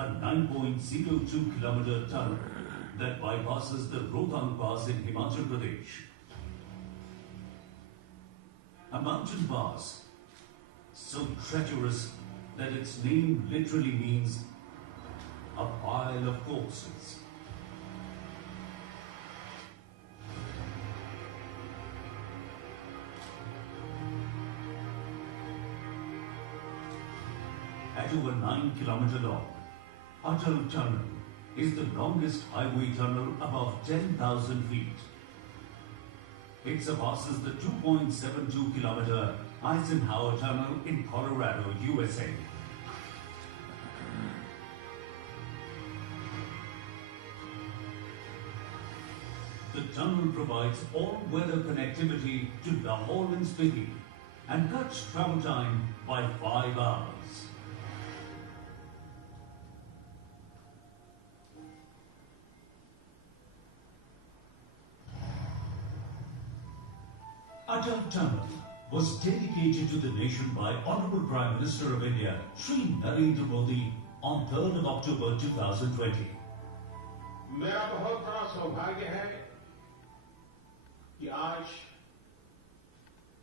a 9.02-kilometer tunnel that bypasses the Rohtang Pass in Himachal Pradesh. A mountain pass so treacherous that its name literally means a pile of corpses. At over 9 km long, Atal Tunnel is the longest highway tunnel above 10,000 feet. It surpasses the 2.72 km Eisenhower Tunnel in Colorado, USA. The tunnel provides all-weather connectivity to Lahore and Spiti and cuts travel time by 5 hours. Atal Tunnel was dedicated to the nation by Honorable Prime Minister of India, Shri Narendra Modi, on 3rd of October 2020. मेरा बहुत बड़ा सौभाग्य है कि आज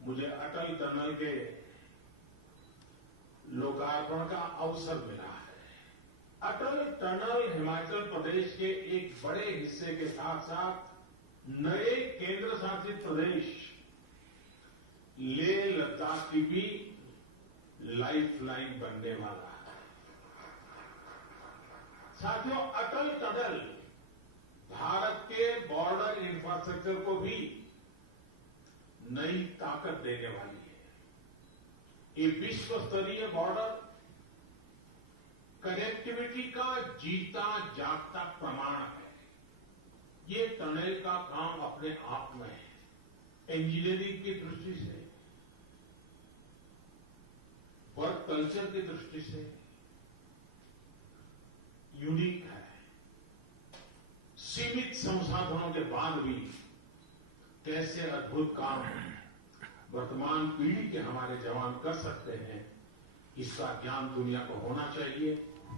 मुझे अटल tunnel के लोकार्पण का अवसर मिला है। अटल टनल हिमाचल प्रदेश के एक बड़े हिस्से के साथ साथ नए केंद्र शासित प्रदेश लेह लद्दाख की भी लाइफलाइन बनने वाला है। साथियों, अटल टनल भारत के बॉर्डर इंफ्रास्ट्रक्चर को भी नई ताकत देने वाली है। ये विश्व स्तरीय बॉर्डर कनेक्टिविटी का जीता जागता प्रमाण है। ये टनल का काम अपने आप में है। इंजीनियरिंग की दृष्टि से, वर्क कल्चर की दृष्टि से यूनिक है। सीमित संसाधनों के बाद भी कैसे अद्भुत काम वर्तमान पीढ़ी के हमारे जवान कर सकते हैं, इसका ज्ञान दुनिया को होना चाहिए।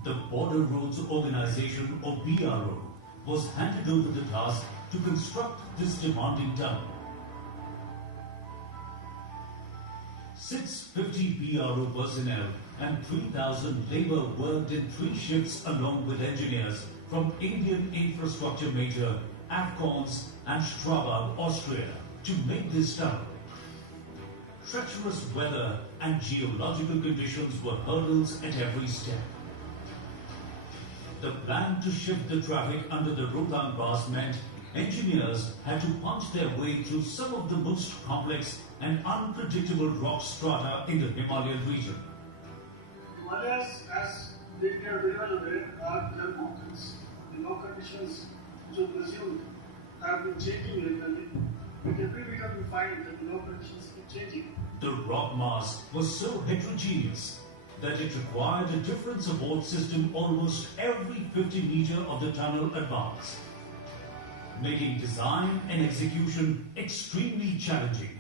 The Border Roads Organization, or BRO, was handed over the task to construct this demanding tunnel. 650 BRO personnel and 3,000 labor worked in 3 shifts along with engineers from Indian infrastructure major Afcons and Strabag, Austria, to make this tunnel. Treacherous weather and geological conditions were hurdles at every step. The plan to shift the traffic under the Rohtang Pass meant engineers had to punch their way through some of the most complex and unpredictable rock strata in the Himalayan region. Himalayas, as they are very well aware, are their mountains. The low conditions which were presumed have been changing regularly. With every meter we find that the low conditions keep changing. The rock mass was so heterogeneous that it required a different support system almost every 50 meters of the tunnel advance, making design and execution extremely challenging.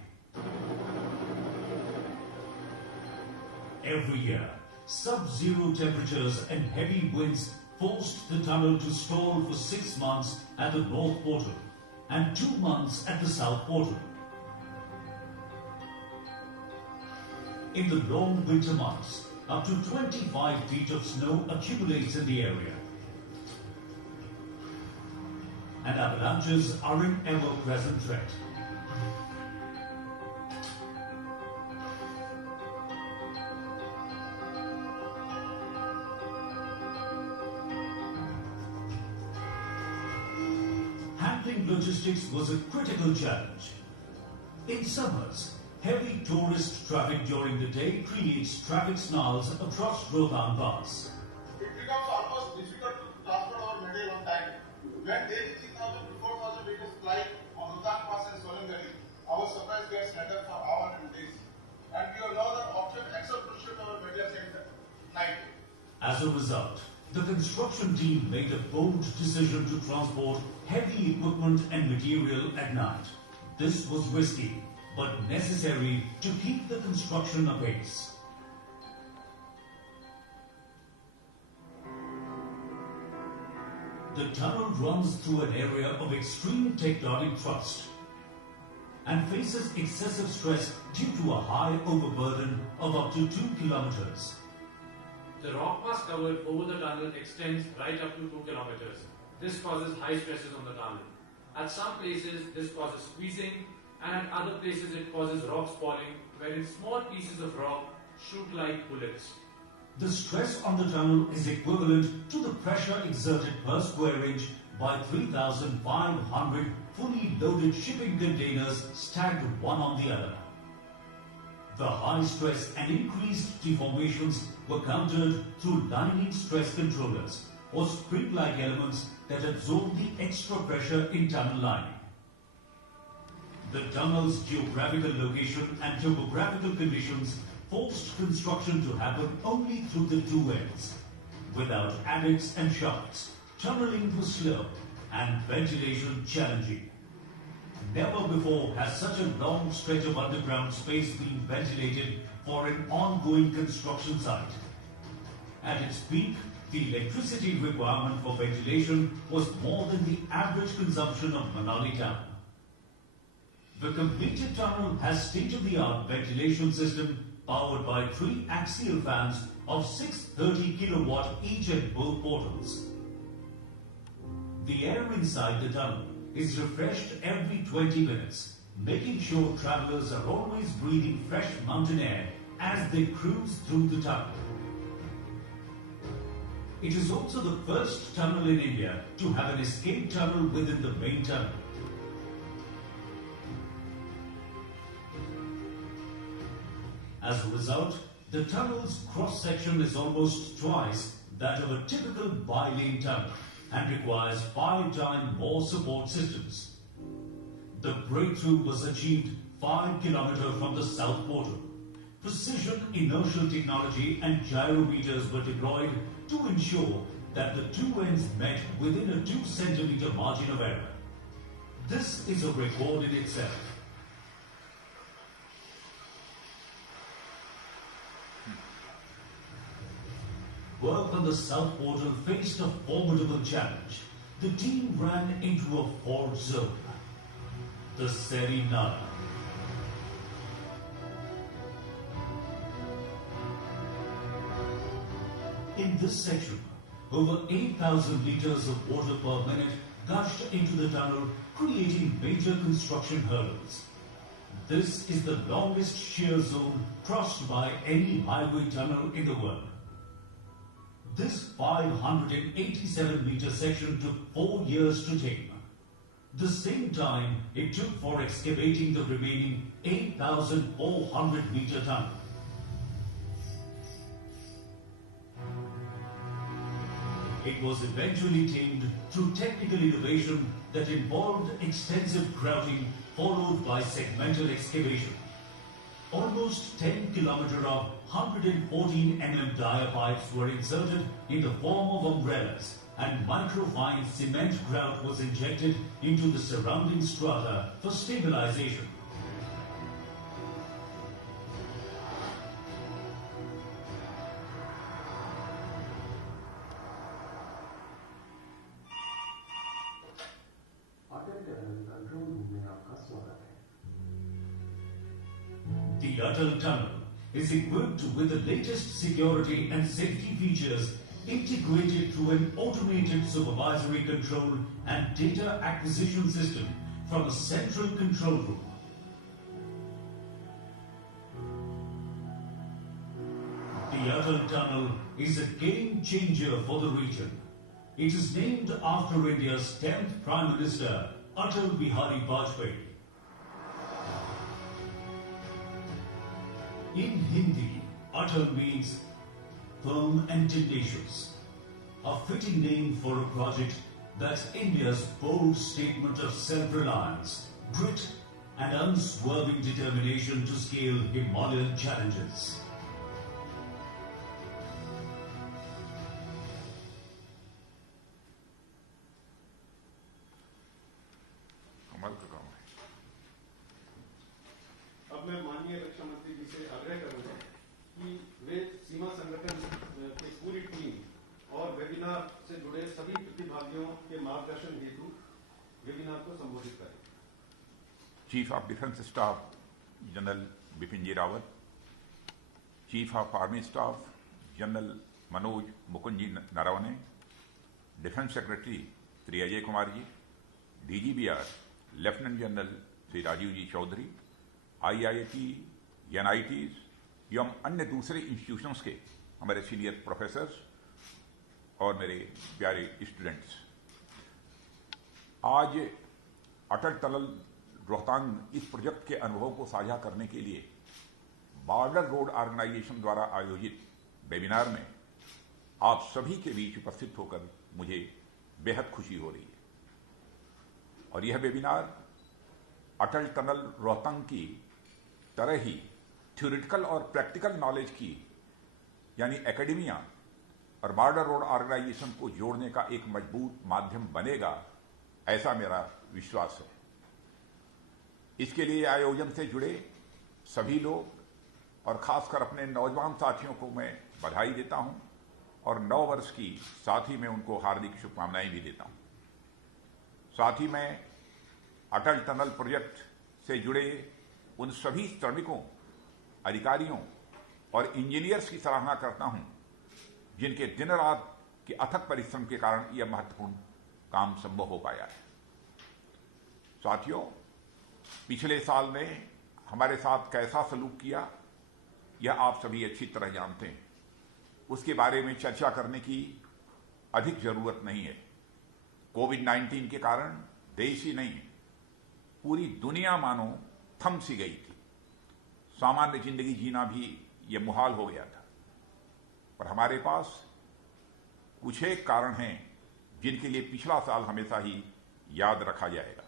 Every year, sub-zero temperatures and heavy winds forced the tunnel to stall for 6 months at the North Portal and 2 months at the South Portal. In the long winter months, up to 25 feet of snow accumulates in the area, and avalanches are an ever-present threat. Handling logistics was a critical challenge. In summers, heavy tourist traffic during the day creates traffic snarls across Rohtang Pass. It becomes almost difficult to transport our material on time. When daily 3,000 to 4,000 vehicles fly on Rohtang Pass and Solan Valley, our supplies get stranded for hours and days. And we have no other option except to ship our materials at night. As a result, the construction team made a bold decision to transport heavy equipment and material at night. This was risky, but necessary to keep the construction apace. The tunnel runs through an area of extreme tectonic thrust and faces excessive stress due to a high overburden of up to 2 kilometers. The rock mass covered over the tunnel extends right up to 2 kilometers. This causes high stresses on the tunnel. At some places, this causes squeezing, and at other places, it causes rock spalling, wherein small pieces of rock shoot like bullets. The stress on the tunnel is equivalent to the pressure exerted per square inch by 3,500 fully loaded shipping containers stacked one on the other. The high stress and increased deformations were countered through lining stress controllers, or spring-like elements that absorb the extra pressure in tunnel lining. The tunnel's geographical location and topographical conditions forced construction to happen only through the two ends. Without adits and shafts, tunneling was slow and ventilation challenging. Never before has such a long stretch of underground space been ventilated for an ongoing construction site. At its peak, the electricity requirement for ventilation was more than the average consumption of Manali town. The completed tunnel has state-of-the-art ventilation system powered by 3 axial fans of 630 kilowatt each at both portals. The air inside the tunnel is refreshed every 20 minutes, making sure travelers are always breathing fresh mountain air as they cruise through the tunnel. It is also the first tunnel in India to have an escape tunnel within the main tunnel. As a result, the tunnel's cross-section is almost twice that of a typical bi-lane tunnel and requires 5 times more support systems. The breakthrough was achieved 5 kilometers from the south portal. Precision inertial technology and gyrometers were deployed to ensure that the two ends met within a 2 centimeter margin of error. This is a record in itself. Work on the south portal faced a formidable challenge. The team ran into a fault zone, the Seri Nala. In this section, over 8,000 liters of water per minute gushed into the tunnel, creating major construction hurdles. This is the longest shear zone crossed by any highway tunnel in the world. This 587-meter section took 4 years to tame, the same time it took for excavating the remaining 8,400-meter tunnel. It was eventually tamed through technical innovation that involved extensive grouting followed by segmental excavation. Almost 10 kilometers of 114 mm dia pipes were inserted in the form of umbrellas, and microfine cement grout was injected into the surrounding strata for stabilization. The Atal Tunnel is equipped with the latest security and safety features integrated through an automated supervisory control and data acquisition system from a central control room. The Atal Tunnel is a game changer for the region. It is named after India's 10th Prime Minister, Atal Bihari Vajpayee. In Hindi, Atal means firm and tenacious, a fitting name for a project that's India's bold statement of self-reliance, grit, and unswerving determination to scale Himalayan challenges. अब मैं माननीय रक्षा मंत्री जी से आग्रह करूंगा कि वे सीमा संगठन की पूरी टीम और वेबिनार से जुड़े सभी प्रतिभागियों के chief of defence staff general Bipin ji Rawat, chief of army staff general Manoj Mukund ji Naravane, defence secretary Shri Ajay Kumar ji, DGBR lieutenant general Shri Rajiv ji Chaudhary, IIT, NITs एवं अन्य दूसरे इंस्टीट्यूशंस के हमारे सीनियर प्रोफेसर्स और मेरे प्यारे स्टूडेंट्स, आज अटल टनल रोहतांग इस प्रोजेक्ट के अनुभव को साझा करने के लिए बॉर्डर रोड ऑर्गेनाइजेशन द्वारा आयोजित वेबिनार में आप सभी के बीच उपस्थित होकर मुझे बेहद खुशी हो रही है। और यह वेबिनार अटल टनल रोहतांग की तरह ही थ्योरेटिकल और प्रैक्टिकल नॉलेज की यानी एकेडमिया और बॉर्डर रोड ऑर्गेनाइजेशन को जोड़ने का एक मजबूत माध्यम बनेगा, ऐसा मेरा विश्वास है। इसके लिए आयोजन से जुड़े सभी लोग और खासकर अपने नौजवान साथियों को मैं बधाई देता हूं और नव वर्ष की साथ ही मैं उनको हार्दिक शुभकामनाएं भी देता हूं। साथ ही मैं अटल टनल प्रोजेक्ट से जुड़े उन सभी श्रमिकों, अधिकारियों और इंजीनियर्स की सराहना करता हूं जिनके दिन रात के अथक परिश्रम के कारण यह महत्वपूर्ण काम संभव हो पाया है। साथियों, पिछले साल ने हमारे साथ कैसा सलूक किया यह आप सभी अच्छी तरह जानते हैं। उसके बारे में चर्चा करने की अधिक जरूरत नहीं है। कोविड-19 के कारण देश ही नहीं, पूरी दुनिया मानो थम सी गई थी। सामान्य जिंदगी जीना भी यह मुहाल हो गया था। पर हमारे पास कुछ एक कारण हैं जिनके लिए पिछला साल हमेशा ही याद रखा जाएगा।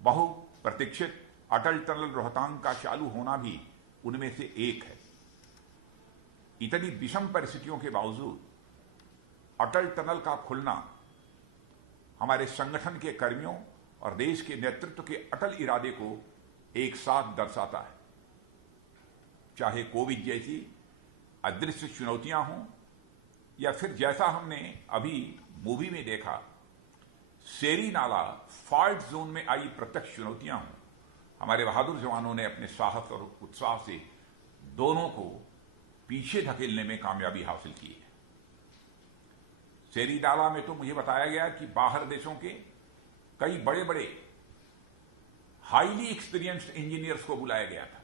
बहु प्रतीक्षित अटल टनल रोहतांग का चालू होना भी उनमें से एक है। इतनी विषम परिस्थितियों के बावजूद अटल टनल का खुलना हमारे संगठन के कर्मियों और देश के नेतृत्व के अटल इरादे को एक साथ दर्शाता है। चाहे कोविड जैसी अदृश्य चुनौतियां हों या फिर जैसा हमने अभी मूवी में देखा शेरी नाला फॉल्ट जोन में आई प्रत्यक्ष चुनौतियां हों, हमारे बहादुर जवानों ने अपने साहस और उत्साह से दोनों को पीछे धकेलने में कामयाबी हासिल की है। शेरी नाला में तो मुझे बताया गया कि बाहर देशों के कई बड़े बड़े हाईली एक्सपीरियंस्ड इंजीनियर्स को बुलाया गया था,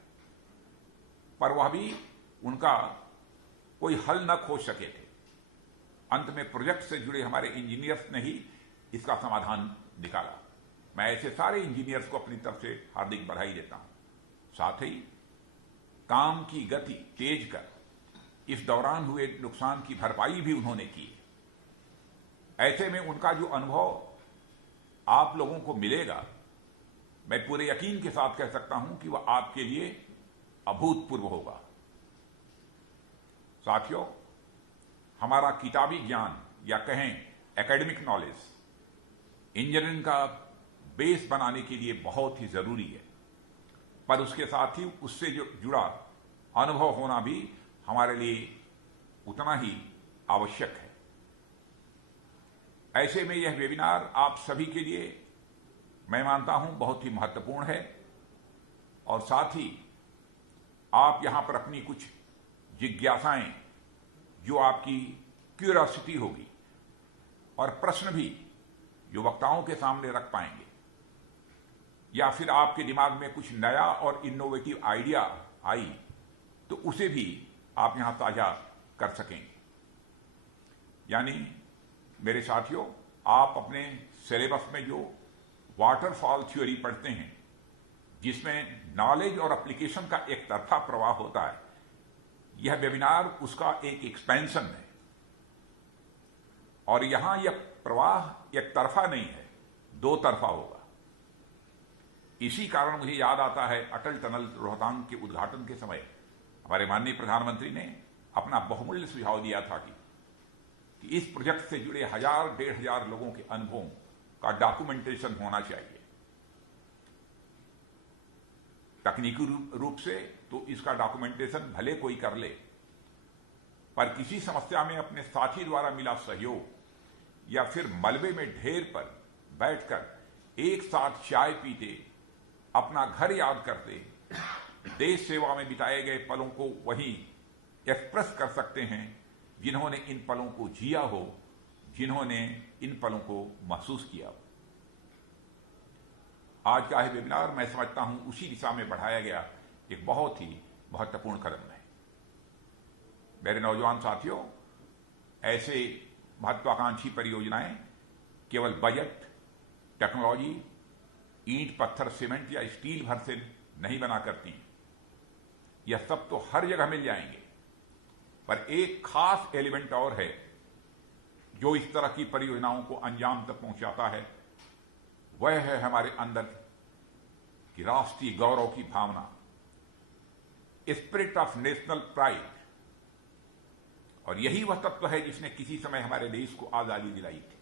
पर वह भी उनका कोई हल न खोज सके थे। अंत में प्रोजेक्ट से जुड़े हमारे इंजीनियर्स ने ही इसका समाधान निकाला। मैं ऐसे सारे इंजीनियर्स को अपनी तरफ से हार्दिक बधाई देता हूं। साथ ही काम की गति तेज कर इस दौरान हुए नुकसान की भरपाई भी उन्होंने की। ऐसे में उनका जो अनुभव आप लोगों को मिलेगा, मैं पूरे यकीन के साथ कह सकता हूं कि वह आपके लिए अभूतपूर्व होगा। साथियों, हमारा किताबी ज्ञान या कहें एकेडमिक नॉलेज इंजीनियरिंग का बेस बनाने के लिए बहुत ही जरूरी है, पर उसके साथ ही उससे जो जुड़ा अनुभव होना भी हमारे लिए उतना ही आवश्यक है। ऐसे में यह वेबिनार आप सभी के लिए मैं मानता हूं बहुत ही महत्वपूर्ण है और साथ ही आप यहां पर अपनी कुछ जिज्ञासाएं, जो आपकी क्यूरियोसिटी होगी और प्रश्न भी जो वक्ताओं के सामने रख पाएंगे, या फिर आपके दिमाग में कुछ नया और इनोवेटिव आइडिया आई तो उसे भी आप यहां साझा कर सकेंगे। यानी मेरे साथियों, आप अपने सिलेबस में जो वाटरफॉल थ्योरी पढ़ते हैं, जिसमें नॉलेज और एप्लीकेशन का एक तरफा प्रवाह होता है, यह वेबिनार उसका एक एक्सपेंशन है। और यहां यह प्रवाह एक तरफा नहीं है, दो तरफा होगा। इसी कारण मुझे याद आता है अटल टनल रोहतांग के उद्घाटन के समय हमारे माननीय प्रधानमंत्री ने अपना बहुमूल्य सुझाव दिया था कि इस प्रोजेक्ट से जुड़े 1000-1500 लोगों के अनुभवों का डॉक्यूमेंटेशन होना चाहिए। तकनीकी रूप से तो इसका डॉक्यूमेंटेशन भले कोई कर ले, पर किसी समस्या में अपने साथी द्वारा मिला सहयोग या फिर मलबे में ढेर पर बैठकर एक साथ चाय पीते अपना घर याद करते देश सेवा में बिताए गए पलों को वही एक्सप्रेस कर सकते हैं जिन्होंने इन पलों को जिया हो, जिन्होंने इन पलों को महसूस किया हो। आज का यह वेबिनार मैं समझता हूं उसी दिशा में बढ़ाया गया एक बहुत ही महत्वपूर्ण कदम है। मेरे नौजवान साथियों, ऐसे महत्वाकांक्षी परियोजनाएं केवल बजट, टेक्नोलॉजी, ईंट, पत्थर, सीमेंट या स्टील भर से नहीं बना करती। यह सब तो हर जगह मिल जाएंगे, पर एक खास एलिमेंट और है जो इस तरह की परियोजनाओं को अंजाम तक पहुंचाता है। वह है हमारे अंदर की राष्ट्रीय गौरव की भावना, स्पिरिट ऑफ नेशनल प्राइड। और यही वह तत्व है जिसने किसी समय हमारे देश को आजादी दिलाई थी।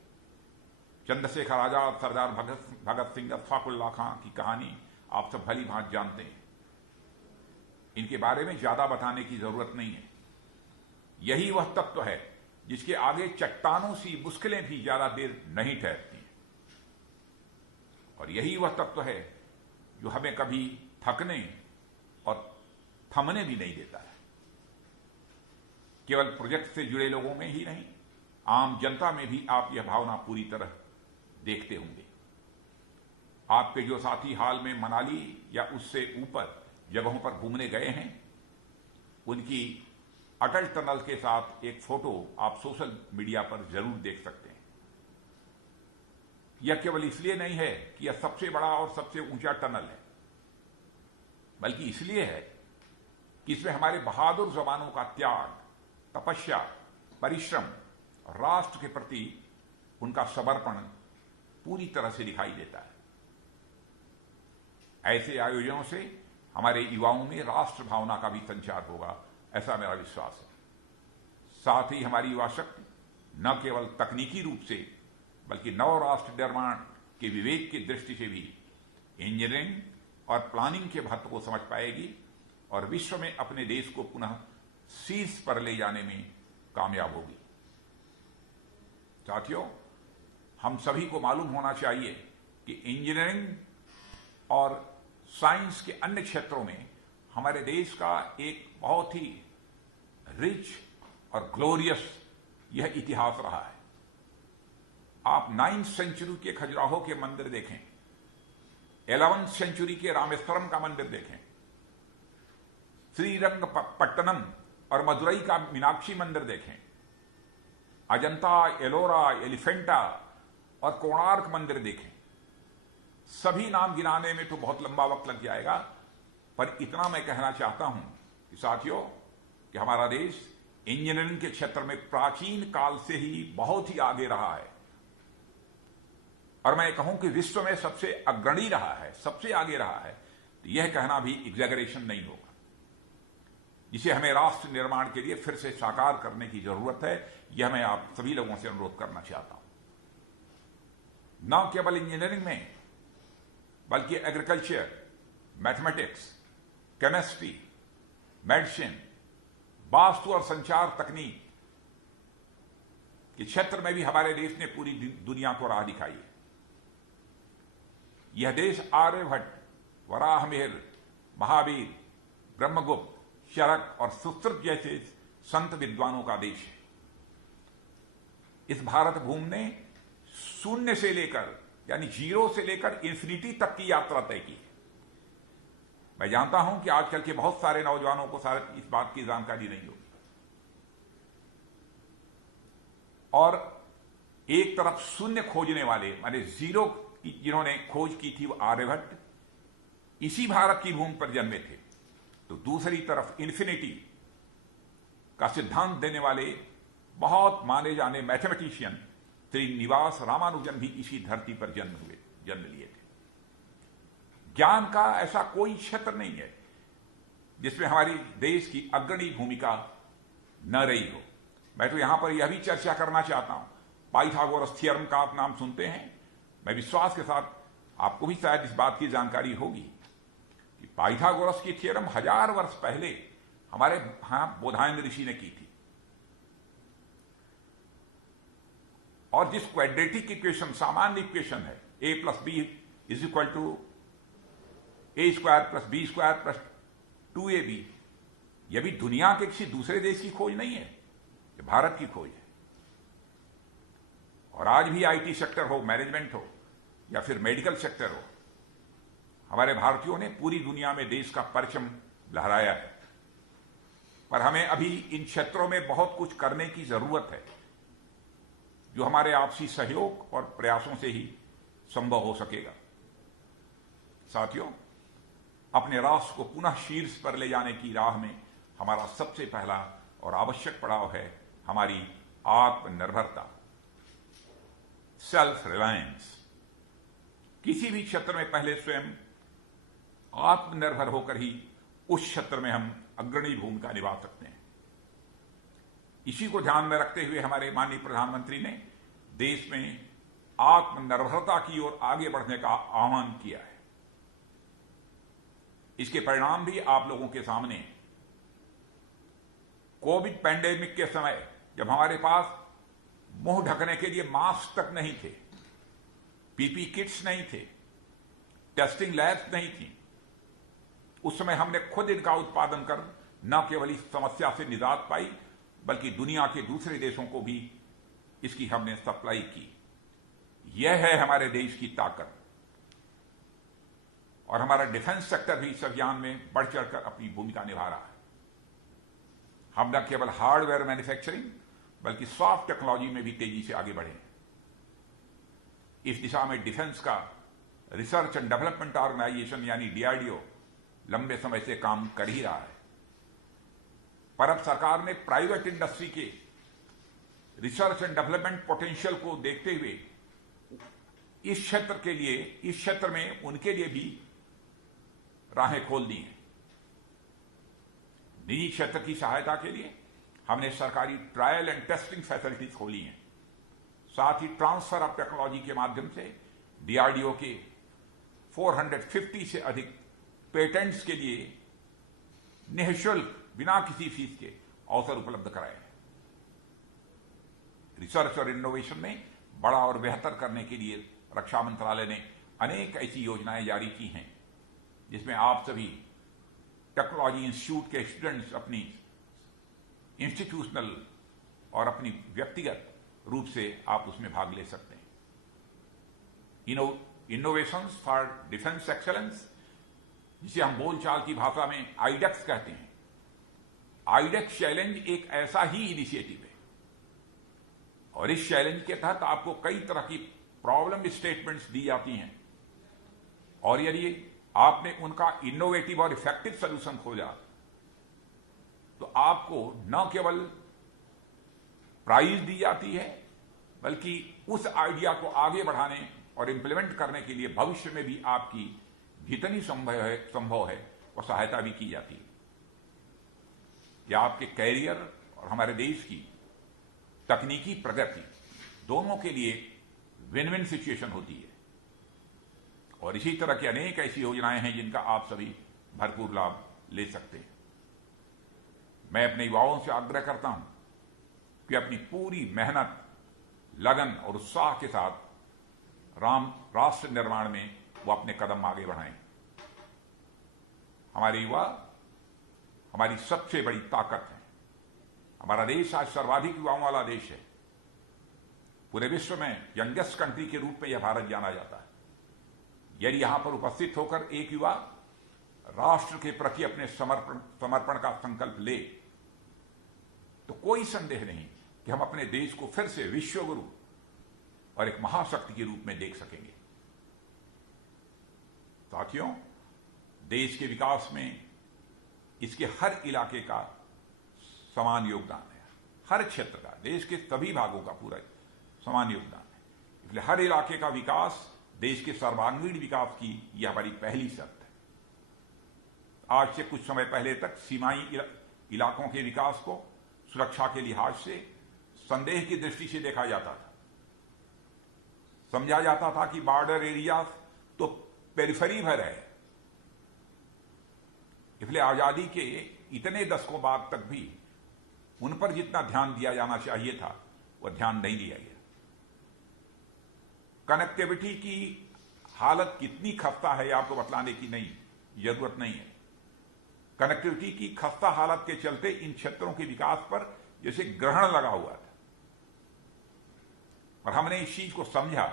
चंद्रशेखर आजाद, सरदार भगत सिंह, अशफाकुल्लाह खां की कहानी आप सब भली भांति जानते हैं। इनके बारे में ज्यादा बताने की जरूरत नहीं है। यही वह तत्व है जिसके आगे चट्टानों सी मुश्किलें भी ज्यादा देर नहीं ठहरती। और यही वह तत्व है जो हमें कभी थकने और थमने भी नहीं देता है। केवल प्रोजेक्ट से जुड़े लोगों में ही नहीं, आम जनता में भी आप यह भावना पूरी तरह देखते होंगे। आपके जो साथी हाल में मनाली या उससे ऊपर जगहों पर घूमने गए हैं, उनकी अटल टनल के साथ एक फोटो आप सोशल मीडिया पर जरूर देख सकते हैं। यह केवल इसलिए नहीं है कि यह सबसे बड़ा और सबसे ऊंचा टनल है, बल्कि इसलिए है कि इसमें हमारे बहादुर जवानों का त्याग, तपस्या, परिश्रम और राष्ट्र के प्रति उनका समर्पण पूरी तरह से दिखाई देता है। ऐसे आयोजनों से हमारे युवाओं में राष्ट्र भावना का भी संचार होगा, ऐसा मेरा विश्वास है। साथ ही हमारी युवा शक्ति न केवल तकनीकी रूप से बल्कि नव राष्ट्र निर्माण के विवेक की दृष्टि से भी इंजीनियरिंग और प्लानिंग के महत्व को समझ पाएगी और विश्व में अपने देश को पुनः शीर्ष पर ले जाने में कामयाब होगी। साथियों, हम सभी को मालूम होना चाहिए कि इंजीनियरिंग और साइंस के अन्य क्षेत्रों में हमारे देश का एक बहुत ही रिच और ग्लोरियस यह इतिहास रहा है। आप 9वीं सेंचुरी के खजुराहो के मंदिर देखें, 11वीं सेंचुरी के रामेश्वरम का मंदिर देखें, श्रीरंगपट्टनम और मदुरई का मीनाक्षी मंदिर देखें, अजंता, एलोरा, एलिफेंटा और कोणार्क मंदिर देखें। सभी नाम गिनाने में तो बहुत लंबा वक्त लग जाएगा, पर इतना मैं कहना चाहता हूं कि साथियों, कि हमारा देश इंजीनियरिंग के क्षेत्र में प्राचीन काल से ही बहुत ही आगे रहा है। और मैं कहूं कि विश्व में सबसे अग्रणी रहा है, सबसे आगे रहा है, तो यह कहना भी एग्जैगरेशन नहीं होगा, जिसे हमें राष्ट्र निर्माण के लिए फिर से साकार करने की जरूरत है। यह मैं आप सभी लोगों से अनुरोध करना चाहता हूं। न केवल इंजीनियरिंग में बल्कि agriculture, mathematics, chemistry, medicine, vastu और संचार तकनीक के क्षेत्र में भी हमारे देश ने पूरी दुनिया को राह दिखाई है। यह देश आर्यभट्ट, वराहमिहिर, महावीर, ब्रह्मगुप्त, शरक और सुश्रुत जैसे संत विद्वानों का देश है। इस भारत भूमि ने शून्य से लेकर यानी जीरो से लेकर इंफिनिटी तक की यात्रा तय की है। मैं जानता हूं कि आजकल के बहुत सारे नौजवानों को इस बात की जानकारी नहीं होगी। और एक तरफ शून्य खोजने वाले माने जीरो की जिन्होंने खोज की थी वो आर्यभट्ट इसी भारत की भूमि पर जन्मे थे, तो दूसरी तरफ इन्फिनिटी का सिद्धांत देने वाले बहुत माने जाने मैथमेटिशियन श्रीनिवास रामानुजन भी इसी धरती पर जन्म लिए थे। ज्ञान का ऐसा कोई क्षेत्र नहीं है जिसमें हमारी देश की अग्रणी भूमिका न रही हो। मैं तो यहां पर यह भी चर्चा करना चाहता हूं, पाइथागोरस थ्योरम का आप नाम सुनते हैं। मैं विश्वास के साथ आपको भी शायद इस बात की जानकारी होगी कि पाइथागोरस की थ्योरम 1000 वर्ष पहले हमारे यहां बोधायन ऋषि ने की थी। और जिस क्वाड्रेटिक इक्वेशन, सामान्य इक्वेशन है a + b = A² + B² + 2AB, यह भी दुनिया के किसी दूसरे देश की खोज नहीं है, ये भारत की खोज है। और आज भी आईटी सेक्टर हो, मैनेजमेंट हो या फिर मेडिकल सेक्टर हो, हमारे भारतीयों ने पूरी दुनिया में देश का परचम लहराया है। पर हमें अभी इन क्षेत्रों में बहुत कुछ करने की जरूरत है, जो हमारे आपसी सहयोग और प्रयासों से ही संभव हो सकेगा। साथियों, अपने राष्ट्र को पुनः शीर्ष पर ले जाने की राह में हमारा सबसे पहला और आवश्यक पड़ाव है हमारी आत्मनिर्भरता, सेल्फ रिलायंस। किसी भी क्षेत्र में पहले स्वयं आत्मनिर्भर होकर ही उस क्षेत्र में हम अग्रणी भूमिका निभा सकते हैं। इसी को ध्यान में रखते हुए हमारे माननीय प्रधानमंत्री ने देश में आत्मनिर्भरता की ओर आगे बढ़ने का आह्वान किया है। इसके परिणाम भी आप लोगों के सामने हैं। कोविड पैंडेमिक के समय जब हमारे पास मुंह ढकने के लिए मास्क तक नहीं थे, पीपी किट्स नहीं थे, टेस्टिंग लैब्स नहीं थी, उस समय हमने खुद इनका उत्पादन कर न केवल इस समस्या से निजात पाई, बल्कि दुनिया के दूसरे देशों को भी इसकी हमने सप्लाई की। यह है हमारे देश की ताकत। और हमारा डिफेंस सेक्टर भी इस अभियान में बढ़ चढ़कर अपनी भूमिका निभा रहा है। हम न केवल हार्डवेयर मैन्युफैक्चरिंग बल्कि सॉफ्ट टेक्नोलॉजी में भी तेजी से आगे बढ़े हैं। इस दिशा में डिफेंस का रिसर्च एंड डेवलपमेंट ऑर्गेनाइजेशन यानी DRDO लंबे समय से काम कर ही रहा है। पर अब सरकार ने प्राइवेट इंडस्ट्री के रिसर्च एंड डेवलपमेंट पोटेंशियल को देखते हुए इस क्षेत्र के लिए, इस क्षेत्र में उनके लिए भी राहें खोल दी हैं। निजी क्षेत्र की सहायता के लिए हमने सरकारी ट्रायल एंड टेस्टिंग फैसिलिटीज खोली हैं। साथ ही ट्रांसफर ऑफ टेक्नोलॉजी के माध्यम से DRDO के 450 से अधिक पेटेंट्स के लिए निःशुल्क, बिना किसी फीस के अवसर उपलब्ध कराए हैं। रिसर्च और इनोवेशन में बड़ा और बेहतर करने के लिए रक्षा मंत्रालय ने अनेक ऐसी योजनाएं जारी की हैं, जिसमें आप सभी टेक्नोलॉजी इंस्टीट्यूट के स्टूडेंट्स अपनी इंस्टीट्यूशनल और अपनी व्यक्तिगत रूप से आप उसमें भाग ले सकते हैं। इनोवेशंस फॉर डिफेंस एक्सेलेंस, जिसे हम बोलचाल की भाषा में आईडेक्स कहते हैं। आईडेक्स चैलेंज एक ऐसा ही इनिशिएटिव है और इस चैलेंज के तहत आपको कई तरह की प्रॉब्लम स्टेटमेंट्स दी जाती हैं और यदि आपने उनका इनोवेटिव और इफेक्टिव सॉल्यूशन खोजा तो आपको न केवल प्राइज दी जाती है बल्कि उस आइडिया को आगे बढ़ाने और इंप्लीमेंट करने के लिए भविष्य में भी आपकी जितनी संभव है वो सहायता भी की जाती है। यह आपके कैरियर और हमारे देश की तकनीकी प्रगति दोनों के लिए विन विन सिचुएशन होती है। और इसी तरह की अनेक ऐसी योजनाएं हैं जिनका आप सभी भरपूर लाभ ले सकते हैं। मैं अपने युवाओं से आग्रह करता हूं कि अपनी पूरी मेहनत, लगन और उत्साह के साथ राष्ट्र निर्माण में वो अपने कदम आगे बढ़ाएं। हमारे युवा हमारी सबसे बड़ी ताकत है। हमारा देश आज सर्वाधिक युवाओं वाला देश है। पूरे विश्व में यंगेस्ट कंट्री के रूप में यह भारत जाना जाता है। यदि यहां पर उपस्थित होकर एक युवा राष्ट्र के प्रति अपने समर्पण का संकल्प ले तो कोई संदेह नहीं कि हम अपने देश को फिर से विश्वगुरु और एक महाशक्ति के रूप में देख सकेंगे। साथियों, देश के विकास में इसके हर इलाके का समान योगदान है। हर क्षेत्र का, देश के सभी भागों का पूरा समान योगदान है। इसलिए हर इलाके का विकास देश के सर्वांगीण विकास की यह हमारी पहली शर्त है। आज से कुछ समय पहले तक सीमाई इलाकों के विकास को सुरक्षा के लिहाज से संदेह की दृष्टि से देखा जाता था। समझा जाता था कि बॉर्डर एरिया तो पेरिफेरी भर है। इसलिए आजादी के इतने दशकों बाद तक भी उन पर जितना ध्यान दिया जाना चाहिए था वह ध्यान नहीं दिया गया। कनेक्टिविटी की हालत कितनी खस्ता है आपको बतलाने की नहीं, जरूरत नहीं है। कनेक्टिविटी की खस्ता हालत के चलते इन क्षेत्रों के विकास पर जैसे ग्रहण लगा हुआ था, और हमने इस चीज को समझा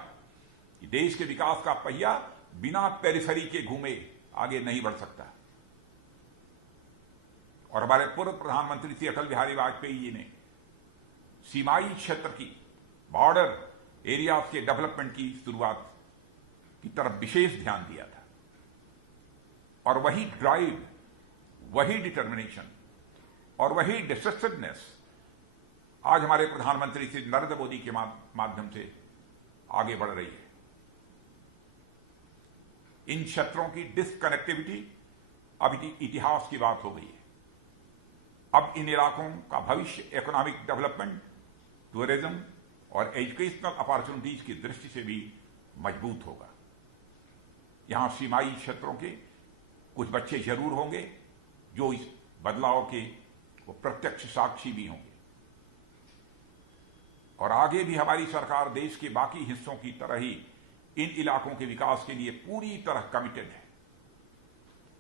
कि देश के विकास का पहिया बिना पेरिफेरी के घूमे आगे नहीं बढ़ सकता। और हमारे पूर्व प्रधानमंत्री श्री अटल बिहारी वाजपेयी जी ने सीमाई क्षेत्र की, बॉर्डर एरियाज के डेवलपमेंट की शुरुआत की तरफ विशेष ध्यान दिया था, और वही ड्राइव, वही डिटर्मिनेशन और वही डिसिसिवनेस आज हमारे प्रधानमंत्री श्री नरेंद्र मोदी के माध्यम से आगे बढ़ रही है। इन क्षेत्रों की डिसकनेक्टिविटी अब इतिहास की बात हो गई है। अब इन इलाकों का भविष्य इकोनॉमिक डेवलपमेंट, टूरिज्म और एजुकेशनल अपॉर्चुनिटीज की दृष्टि से भी मजबूत होगा। यहां सीमाई क्षेत्रों के कुछ बच्चे जरूर होंगे जो इस बदलाव के वो प्रत्यक्ष साक्षी भी होंगे, और आगे भी हमारी सरकार देश के बाकी हिस्सों की तरह ही इन इलाकों के विकास के लिए पूरी तरह कमिटेड है।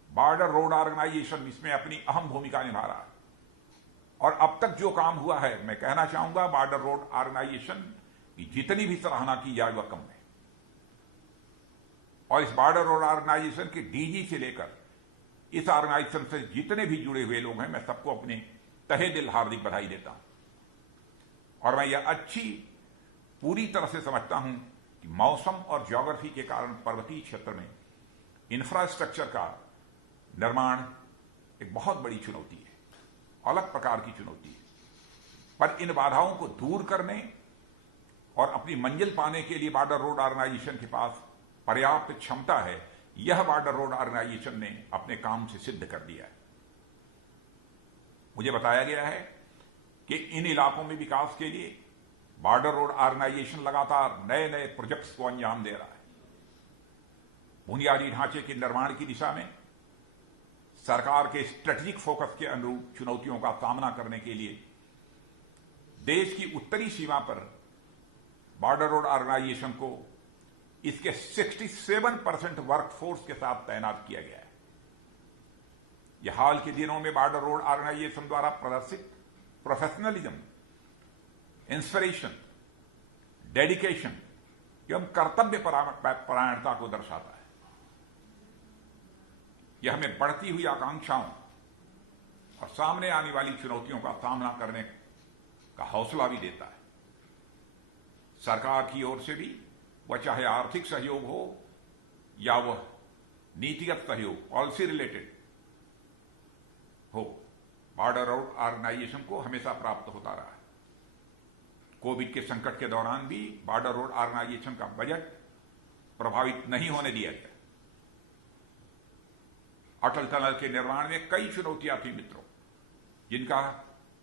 बॉर्डर रोड ऑर्गेनाइजेशन इसमें अपनी अहम भूमिका निभा रहा है, और अब तक जो काम हुआ है, मैं कहना चाहूंगा बॉर्डर रोड ऑर्गेनाइजेशन की जितनी भी सराहना की जाए वह कम है। और इस बॉर्डर रोड ऑर्गेनाइजेशन के डीजी से लेकर इस ऑर्गेनाइजेशन से जितने भी जुड़े हुए लोग हैं, मैं सबको अपने तहे दिल हार्दिक बधाई देता हूं। और मैं यह अच्छी पूरी तरह से समझता हूं कि मौसम और ज्योग्राफी के कारण पर्वतीय क्षेत्र में इंफ्रास्ट्रक्चर का निर्माण एक बहुत बड़ी चुनौती है, अलग प्रकार की चुनौती है। पर इन बाधाओं को दूर करने और अपनी मंजिल पाने के लिए बॉर्डर रोड ऑर्गेनाइजेशन के पास पर्याप्त क्षमता है। यह बॉर्डर रोड ऑर्गेनाइजेशन ने अपने काम से सिद्ध कर दिया है। मुझे बताया गया है कि इन इलाकों में विकास के लिए बॉर्डर रोड ऑर्गेनाइजेशन लगातार नए नए प्रोजेक्ट्स को अंजाम दे रहा है। बुनियादी ढांचे के निर्माण की दिशा में सरकार के स्ट्रेटेजिक फोकस के अनुरूप चुनौतियों का सामना करने के लिए देश की उत्तरी सीमा पर बॉर्डर रोड ऑर्गेनाइजेशन को इसके 67% वर्कफोर्स के साथ तैनात किया गया है। यह हाल के दिनों में बॉर्डर रोड ऑर्गेनाइजेशन द्वारा प्रदर्शित प्रोफेशनलिज्म, इंस्पिरेशन, डेडिकेशन एवं कर्तव्य परायणता को दर्शाता है। यह हमें बढ़ती हुई आकांक्षाओं और सामने आने वाली चुनौतियों का सामना करने का हौसला भी देता है। सरकार की ओर से भी वह चाहे आर्थिक सहयोग हो या वह नीतिगत सहयोग, पॉलिसी रिलेटेड हो, बॉर्डर रोड ऑर्गेनाइजेशन को हमेशा प्राप्त होता रहा है। कोविड के संकट के दौरान भी बॉर्डर रोड ऑर्गेनाइजेशन का बजट प्रभावित नहीं होने दिया गया। अटल टनल के निर्माण में कई चुनौतियां थी मित्रों, जिनका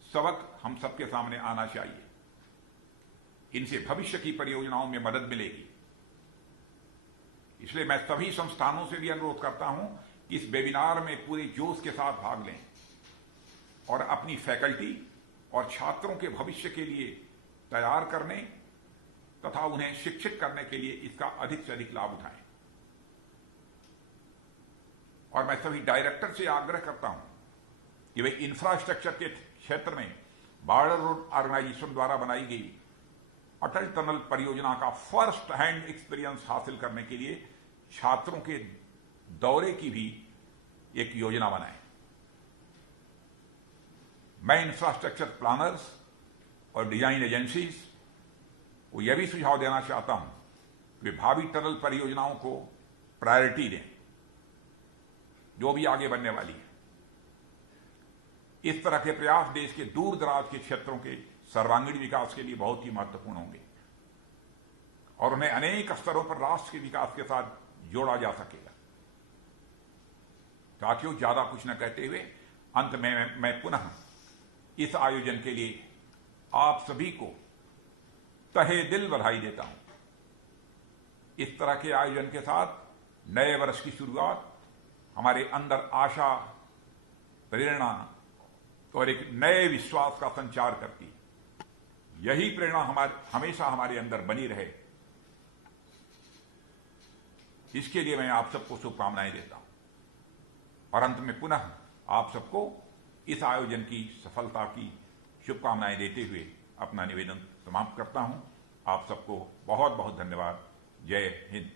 सबक हम सबके सामने आना चाहिए। इनसे भविष्य की परियोजनाओं में मदद मिलेगी। इसलिए मैं सभी संस्थानों से भी अनुरोध करता हूं कि इस वेबिनार में पूरे जोश के साथ भाग लें और अपनी फैकल्टी और छात्रों के भविष्य के लिए तैयार करने तथा उन्हें शिक्षित करने के लिए इसका अधिक से अधिक लाभ उठाएं। और मैं सभी डायरेक्टर से आग्रह करता हूं कि वे इंफ्रास्ट्रक्चर के क्षेत्र में बॉर्डर रोड ऑर्गेनाइजेशन द्वारा बनाई गई अटल टनल परियोजना का फर्स्ट हैंड एक्सपीरियंस हासिल करने के लिए छात्रों के दौरे की भी एक योजना बनाएं। मैं इंफ्रास्ट्रक्चर प्लानर्स और डिजाइन एजेंसीज को यह भी सुझाव देना चाहता हूं कि वे भावी टनल परियोजनाओं को प्रायोरिटी दें जो भी आगे बनने वाली है। इस तरह के प्रयास देश के दूर दराज के क्षेत्रों के सर्वांगीण विकास के लिए बहुत ही महत्वपूर्ण होंगे और उन्हें अनेक स्तरों पर राष्ट्र के विकास के साथ जोड़ा जा सकेगा। साथियों, ज्यादा कुछ न कहते हुए अंत में मैं पुनः इस आयोजन के लिए आप सभी को तहे दिल बधाई देता हूं। इस तरह के आयोजन के साथ नए वर्ष की शुरुआत हमारे अंदर आशा, प्रेरणा और एक नए विश्वास का संचार करती है। यही प्रेरणा हमेशा हमारे अंदर बनी रहे, इसके लिए मैं आप सबको शुभकामनाएं देता हूं। और अंत में पुनः आप सबको इस आयोजन की सफलता की शुभकामनाएं देते हुए अपना निवेदन समाप्त करता हूं। आप सबको बहुत बहुत धन्यवाद। जय हिंद।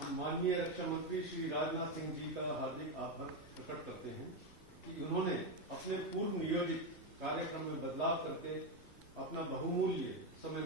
हम माननीय रक्षा मंत्री श्री राजनाथ सिंह जी का हार्दिक आभार प्रकट करते हैं कि उन्होंने अपने पूर्व नियोजित कार्यक्रम में बदलाव करके अपना बहुमूल्य समय